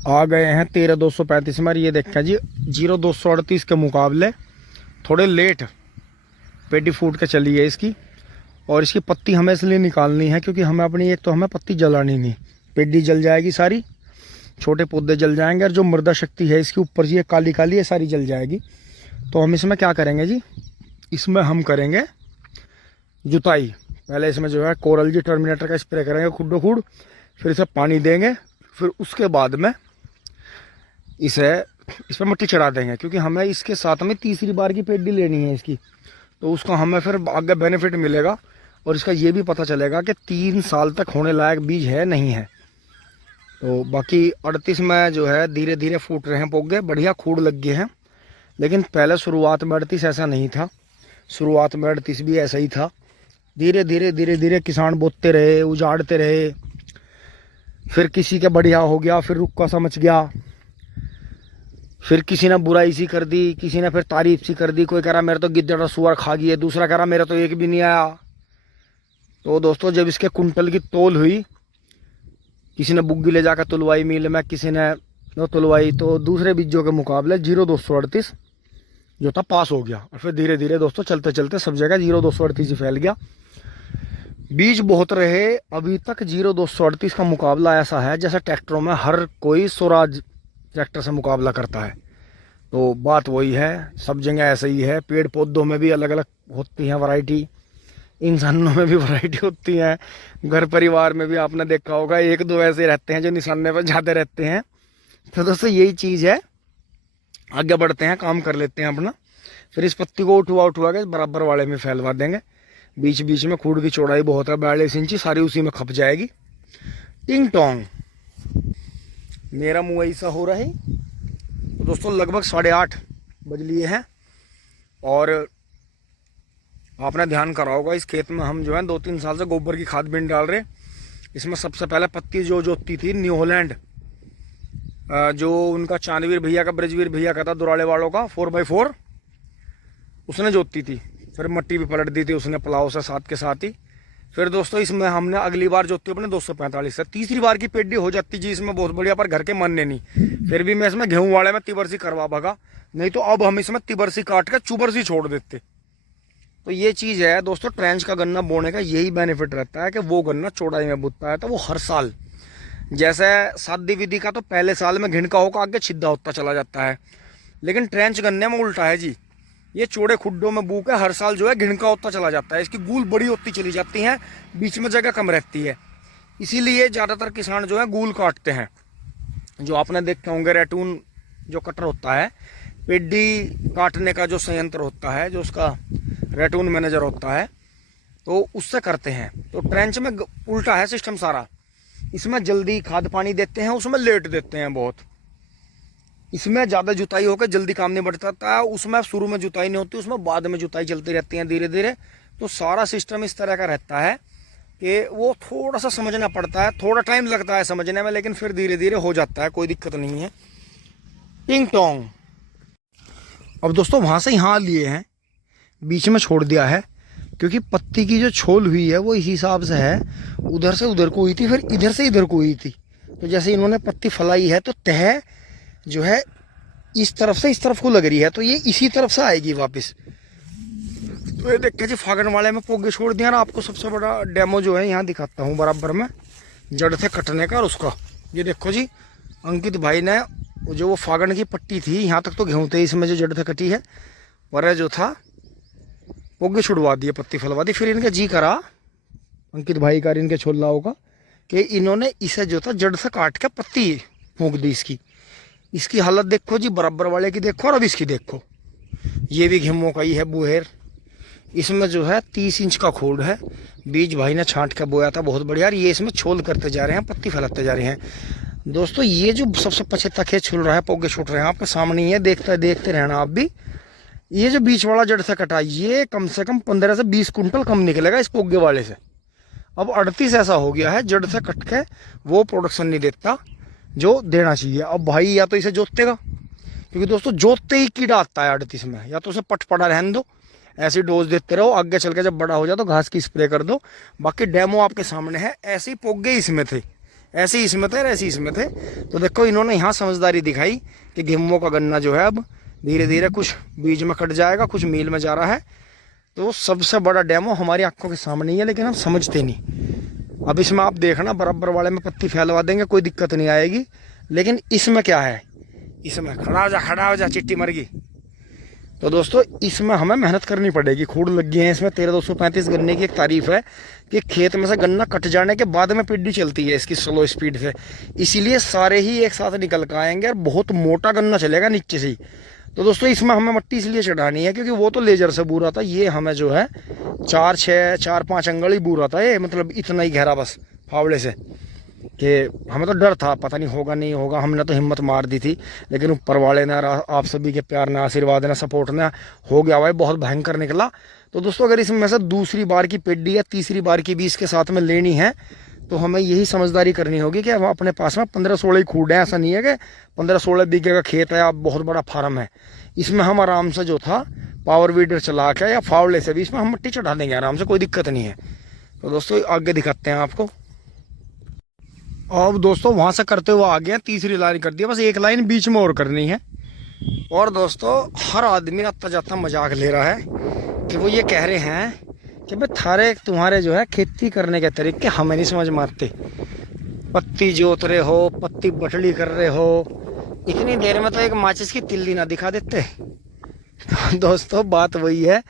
आ गए हैं 13,235 में। ये देखें जी 0,238 के मुकाबले थोड़े लेट पेटी फूट के चली है इसकी। और इसकी पत्ती हमें इसलिए निकालनी है क्योंकि हमें अपनी एक तो हमें पत्ती जलानी नहीं, पेडी जल जाएगी सारी, छोटे पौधे जल जाएंगे और जो मृदा शक्ति है इसके ऊपर जी ये काली काली ये सारी जल जाएगी। तो हम इसमें क्या करेंगे जी, इसमें हम करेंगे जुताई। पहले इसमें जो है कोरल जी टर्मिनेटर का स्प्रे करेंगे खुडो खुड, फिर इसे पानी देंगे, फिर उसके बाद में इस पर मिट्टी चढ़ा देंगे क्योंकि हमें इसके साथ में तीसरी बार की पेडी लेनी है इसकी। तो उसका हमें फिर आगे बेनिफिट मिलेगा और इसका ये भी पता चलेगा कि 3 साल तक होने लायक बीज है नहीं है। तो बाकी 38 में जो है धीरे धीरे फूट रहे हैं पौधे, बढ़िया खूड़ लग गए हैं। लेकिन पहले शुरुआत में 38 ऐसा नहीं था, शुरुआत में 38 भी ऐसा ही था। धीरे धीरे किसान बोते रहे, उजाड़ते रहे, फिर किसी का बढ़िया हो गया, फिर रुक्का समझ गया, फिर किसी ने बुराई सी कर दी, किसी ने फिर तारीफ सी कर दी। कोई कह रहा मेरा तो गिद्दड़ सुअर खा गई है, दूसरा कह रहा मेरा तो एक भी नहीं आया। तो दोस्तों जब इसके कुंटल की तोल हुई, किसी ने बुग्गी ले जाकर तुलवाई मिल में, किसी ने वो तुलवाई, तो दूसरे बीजों के मुकाबले 0,238 जो था पास हो गया। और फिर धीरे धीरे दोस्तों चलते चलते सब जगह 0,238 फैल गया। बीज बहुत रहे, अभी तक 0,238 का मुकाबला ऐसा है जैसे ट्रैक्टरों में हर कोई स्वराज ट्रैक्टर से मुकाबला करता है। तो बात वही है, सब जगह ऐसा ही है। पेड़ पौधों में भी अलग अलग होती हैं वैरायटी, इंसानों में भी वैरायटी होती है, घर परिवार में भी आपने देखा होगा एक दो ऐसे रहते हैं जो निशाने पर ज़्यादा रहते हैं। तो दोस्तों यही चीज़ है, आगे बढ़ते हैं, काम कर लेते हैं अपना। फिर इस पत्ती को उठवा के बराबर वाले में फैलवा देंगे। बीच बीच में खूड़ की चौड़ाई बहुत है, 42 इंची, सारी उसी में खप जाएगी। टिंग टोंग मेरा मुँह ऐसा हो रहा है। तो दोस्तों लगभग 8:30 बज लिए हैं और आपने ध्यान करा होगा इस खेत में हम जो है 2-3 साल से गोबर की खाद बीन डाल रहे। इसमें सबसे पहले पत्ती जो जोतती थी न्यू हॉलैंड, जो उनका चांदवीर भैया का, ब्रजवीर भैया का था, दुराले वालों का 4x4, उसने जोतती थी। फिर मिट्टी भी पलट दी थी उसने पलाव से साथ के साथ ही। फिर दोस्तों इसमें हमने अगली बार जोती अपने 245 से, तीसरी बार की पेडी हो जाती जी इसमें बहुत बढ़िया, पर घर के मानने नहीं। फिर भी मैं इसमें गेहूं वाले में तिबरसी करवा भागा, नहीं तो अब हम इसमें तिबरसी काट कर चुबरसी छोड़ देते। तो ये चीज़ है दोस्तों, ट्रेंच का गन्ना बोने का यही बेनिफिट रहता है कि वो गन्ना चौड़ाई में बुतता है। तो वो हर साल, जैसे सादी विधि का तो पहले साल में घिनका होकर आगे छिद्दा होता चला जाता है, लेकिन ट्रेंच गन्ने में उल्टा है जी। ये चौड़े खुड्डों में बू के हर साल जो है घिनका होता चला जाता है, इसकी गूल बड़ी होती चली जाती है, बीच में जगह कम रहती है। इसीलिए ज़्यादातर किसान जो है गूल काटते हैं। जो आपने देखे होंगे रेटून जो कटर होता है, पेडी काटने का जो संयंत्र होता है, जो उसका रेटून मैनेजर होता है, तो उससे करते हैं। तो ट्रेंच में उल्टा है सिस्टम सारा, इसमें जल्दी खाद पानी देते हैं, उसमें लेट देते हैं बहुत। इसमें ज़्यादा जुताई होकर जल्दी काम नहीं बढ़ता है, उसमें शुरू में जुताई नहीं होती, उसमें बाद में जुताई चलती रहती है धीरे धीरे। तो सारा सिस्टम इस तरह का रहता है कि वो थोड़ा सा समझना पड़ता है, थोड़ा टाइम लगता है समझने में, लेकिन फिर धीरे धीरे हो जाता है, कोई दिक्कत नहीं है। टिंग टोंग। अब दोस्तों वहाँ से यहाँ लिए हैं, बीच में छोड़ दिया है क्योंकि पत्ती की जो छोल हुई है वो इस हिसाब से है, उधर से उधर को हुई थी, फिर इधर से इधर को हुई थी। तो जैसे इन्होंने पत्ती फैलाई है तो तह जो है इस तरफ से इस तरफ को लग रही है, तो ये इसी तरफ से आएगी वापस। तो ये देखिए जी फागन वाले में पोगे छोड़ दिया ना। आपको सबसे बड़ा डेमो जो है यहाँ दिखाता हूँ बराबर में, जड़ से कटने का। और उसका ये देखो जी, अंकित भाई ने जो वो फागन की पट्टी थी, यहाँ तक तो गेहूँ थे, इसमें जो जड़ से कटी है, पर जो था पोगे छुड़वा दिए, पत्ती फैलवा दी। फिर इनका जी करा अंकित भाई का, इनके छोल्लाओं का, कि इन्होंने इसे जो था जड़ से काट के पत्ती फूंक दी इसकी। इसकी हालत देखो जी, बराबर वाले की देखो और अब इसकी देखो। ये भी गेहूं का ही है बुहेर, इसमें जो है 30 इंच का खोड है। बीज भाई ने छांट के बोया था बहुत बढ़िया। ये इसमें छोल करते जा रहे हैं, पत्ती फैलाते जा रहे हैं। दोस्तों ये जो सबसे 75 खेत छुल रहा है, पौगे छूट रहे हैं, आपके सामने ही है, देखते रहना आप भी। ये जो बीच वाला जड़ से कटा, ये कम से कम 15 से 20 कुंटल कम निकलेगा इस पोगे वाले से। अब 38 ऐसा हो गया है, जड़ से कट के वो प्रोडक्शन नहीं देता जो देना चाहिए। अब भाई या तो इसे जोतेगा, क्योंकि दोस्तों जोतते ही कीड़ा आता है 38 में, या तो उसे पट पड़ा रहने दो, ऐसी डोज देते रहो, आगे चल के जब बड़ा हो जाए तो घास की स्प्रे कर दो। बाकी डेमो आपके सामने है। ऐसे ही पोगे इसमें थे, ऐसे ही इसमें थे और ऐसे ही इसमें थे। तो देखो इन्होंने यहाँ समझदारी दिखाई कि गेहूं का गन्ना जो है अब धीरे धीरे कुछ बीज में कट जाएगा, कुछ मील में जा रहा है। तो सबसे बड़ा डेमो हमारी आंखों के सामने ही है, लेकिन हम समझते नहीं। अब इसमें आप देखना बराबर वाले में पत्ती फैलवा देंगे, कोई दिक्कत नहीं आएगी। लेकिन इसमें क्या है, इसमें खड़ा हो जा चिट्टी मर गई। तो दोस्तों इसमें हमें मेहनत करनी पड़ेगी, खूड़ लग गई है इसमें। 13,235 गन्ने की एक तारीफ है कि खेत में से गन्ना कट जाने के बाद में पिड्डी चलती है इसकी स्लो स्पीड से, इसीलिए सारे ही एक साथ निकल कर आएंगे और बहुत मोटा गन्ना चलेगा नीचे से ही। तो दोस्तों इसमें हमें मट्टी इसलिए चढ़ानी है क्योंकि वो तो लेजर से बूरा था, ये हमें जो है 4-5 अंगल ही बूरा था ये, मतलब इतना ही गहरा बस फावड़े से, कि हमें तो डर था पता नहीं होगा नहीं होगा। हमने तो हिम्मत मार दी थी, लेकिन ऊपर वाले ने, आप सभी के प्यार ने, आशीर्वाद ने, सपोर्ट ने हो गया भाई, बहुत भयंकर निकला। तो दोस्तों अगर इसमें से दूसरी बार की पेड्डी या तीसरी बार की भी इसके साथ में लेनी है तो हमें यही समझदारी करनी होगी कि अब अपने पास में 15-16 ही खूड है। ऐसा नहीं है कि 15-16 बीघे का खेत है, अब बहुत बड़ा फार्म है। इसमें हम आराम से जो था पावर वीडर चला के या फावड़े से भी इसमें हम मिट्टी चढ़ा देंगे आराम से, कोई दिक्कत नहीं है। तो दोस्तों आगे दिखाते हैं आपको। अब दोस्तों वहां से करते हुए आ गए, तीसरी लाइन कर दी, बस एक लाइन बीच में और करनी है। और दोस्तों हर आदमी आता जाता मजाक ले रहा है कि वो ये कह रहे हैं कि भाई तुम्हारे जो है खेती करने के तरीके हमें नहीं समझ में आते। पत्ती जोत रहे हो, पत्ती बटली कर रहे हो, इतनी देर में तो एक माचिस की तिल्ली ना दिखा देते। तो दोस्तों बात वही है,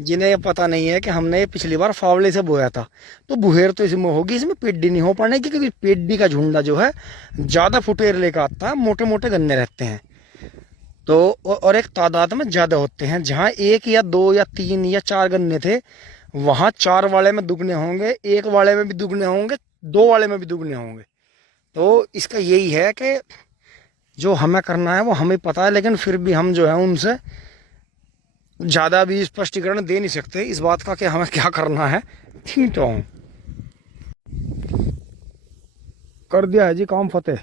जिन्हें ये पता नहीं है कि हमने ये पिछली बार फावड़े से बोया था, तो बुहेर तो इसमें होगी, इसमें पेड्डी नहीं हो पाने की, क्योंकि पेड्डी का झुंडा जो है ज़्यादा फुटेर लेकर आता है, मोटे मोटे गन्ने रहते हैं तो, और एक तादाद में ज़्यादा होते हैं। जहाँ 1 या 2 या 3 या 4 गन्ने थे, वहाँ 4 वाले में दुगने होंगे, 1 वाले में भी दुगने होंगे, 2 वाले में भी दुगने होंगे। तो इसका यही है कि जो हमें करना है वो हमें पता है, लेकिन फिर भी हम जो है उनसे ज़्यादा भी स्पष्टीकरण दे नहीं सकते इस बात का कि हमें क्या करना है। ठीक तो कर दिया है जी काम फतेह।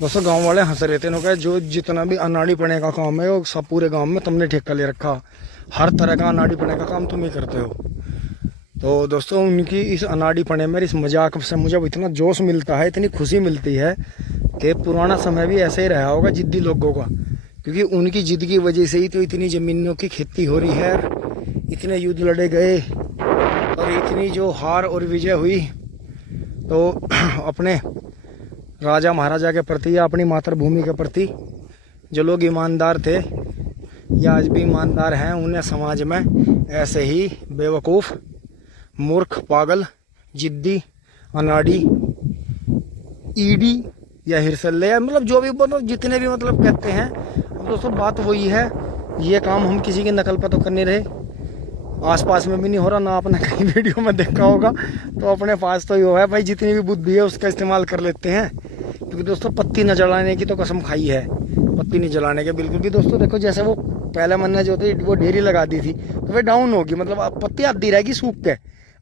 दोस्तों गांव वाले हंस रहे थे, उन्होंने जो जितना भी अनाड़ी पने का काम है वो सब पूरे गांव में तुमने ठेका ले रखा, हर तरह का अनाड़ी पने का काम तुम ही करते हो। तो दोस्तों उनकी इस अनाड़ी पने में, इस मजाक से मुझे इतना जोश मिलता है, इतनी खुशी मिलती है कि पुराना समय भी ऐसे ही रहा होगा जिद्दी लोगों का, क्योंकि उनकी जिद की वजह से ही तो इतनी ज़मीनों की खेती हो रही है, इतने युद्ध लड़े गए और इतनी जो हार और विजय हुई। तो अपने राजा महाराजा के प्रति या अपनी मातृभूमि के प्रति जो लोग ईमानदार थे या आज भी ईमानदार हैं, उन्हें समाज में ऐसे ही बेवकूफ़, मूर्ख, पागल, जिद्दी, अनाड़ी, ईडी या हिरसल्ले, या मतलब जो भी मतलब जितने भी मतलब कहते हैं। दोस्तों बात वही है, ये काम हम किसी की नकल पर तो कर नहीं रहे, आसपास में भी नहीं हो रहा ना, आपने कहीं वीडियो में देखा होगा। तो अपने पास तो ये है भाई, जितनी भी बुद्धि है उसका इस्तेमाल कर लेते हैं। क्योंकि दोस्तों पत्ती न जलाने की तो कसम खाई है, पत्ती नहीं जलाने के बिल्कुल भी। दोस्तों देखो जैसे वो पहले मैंने जो थी वो ढेरी लगा दी थी तो फिर डाउन होगी, मतलब अब पत्ती आधी रहेगी सूख के,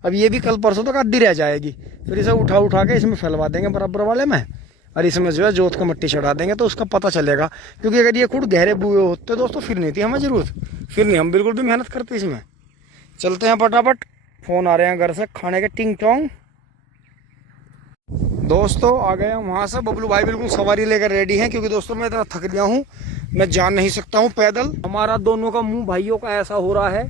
अब ये भी कल परसों तक आधी रह जाएगी। फिर इसे उठा के इसमें फैलवा देंगे बराबर वाले में, और इसमें जो है जोत का मिट्टी चढ़ा देंगे तो उसका पता चलेगा। क्योंकि अगर ये खुद गहरे बुए होते दोस्तों फिर नहीं थी हमें ज़रूरत, फिर नहीं हम बिल्कुल भी मेहनत करते इसमें। चलते हैं फटाफट, फ़ोन आ रहे हैं घर से खाने के, टिंग टोंग। दोस्तों आ गए हम वहाँ से, बबलू भाई बिल्कुल सवारी लेकर रेडी हैं, क्योंकि दोस्तों मैं इतना थक गया हूँ, मैं जा नहीं सकता हूँ पैदल। हमारा दोनों का मुंह भाइयों का ऐसा हो रहा है,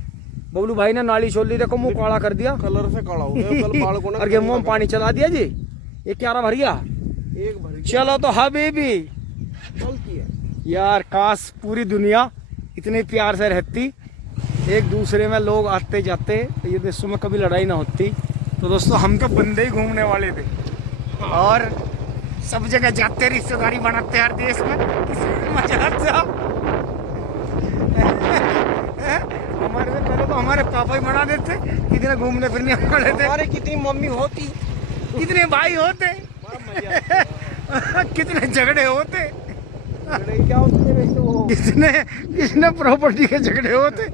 बबलू भाई ने नाली छोड़ ली, देखो मुंह काला कर दिया, कलर से काला हो गया और गेहूं में पानी चला दिया जी। ये क्या भरिया एक भर, चलो तो हबीबी है यार, काश पूरी दुनिया इतने प्यार से रहती, एक दूसरे में लोग आते जाते, ये देशों में कभी लड़ाई ना होती। तो दोस्तों हम तो बंदे ही घूमने वाले थे और सब जगह जाते, रिश्तेदारी बनाते हर देश में, मजा आता। हमारे से पहले तो हमारे पापा ही बना देते, कितने घूमने फिरने वाले थे, हमारे कितनी मम्मी होती, कितने भाई होते, कितने झगड़े होते, क्या होते, कितने प्रॉपर्टी के झगड़े होते,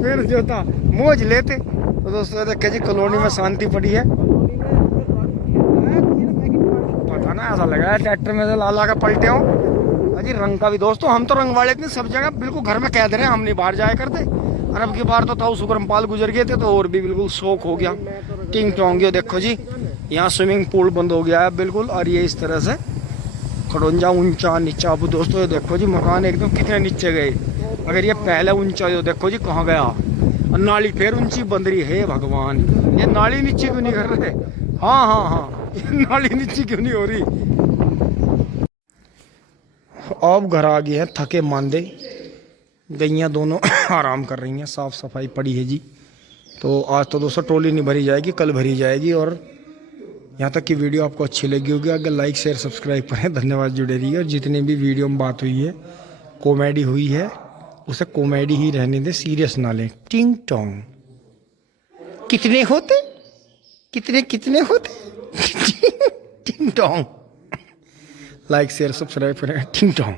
फिर जो था मौज लेते। तो दोस्तों देखे जी कॉलोनी में शांति पड़ी है, पता ना ऐसा लगा है ट्रैक्टर में से ला के पलटे हो अजी। रंग का भी दोस्तों हम तो रंग वाले इतने सब जगह बिल्कुल घर में कैद रहे, हम नहीं बाहर जाया करते। और अब की बार तो ताऊ सुकरमपाल गुजर गए थे तो और भी बिल्कुल शौक हो गया। टिंग टोंग। ये देखो जी, यहाँ स्विमिंग पूल बंद हो गया है बिल्कुल, और ये इस तरह से खड़ोंजा ऊंचा नीचा। अब दोस्तों ये देखो जी, मकान एकदम कितने नीचे गए। अगर ये पहले ऊंचा, ये देखो जी कहाँ गया। और नाली फिर ऊंची बंद रही है। भगवान, ये नाली नीचे क्यों नहीं कर रहे? हाँ हाँ हाँ, ये नाली नीचे क्यों नहीं हो रही? अब घर आ गए हैं थके मांदे। गैयाँ दोनों आराम कर रही हैं, साफ सफाई पड़ी है जी। तो आज तो दोस्तों ट्रॉली नहीं भरी जाएगी, कल भरी जाएगी। और यहाँ तक की वीडियो आपको अच्छी लगी होगी, अगर लाइक शेयर सब्सक्राइब करें। धन्यवाद, जुड़े रहिए। और जितनी भी वीडियो में बात हुई है, कॉमेडी हुई है, उसे कॉमेडी ही रहने दें, सीरियस ना लें। टिंग टोंग कितने होते, कितने कितने होते टिंग टोंग। लाइक शेयर सब्सक्राइब करें। टिंग टोंग।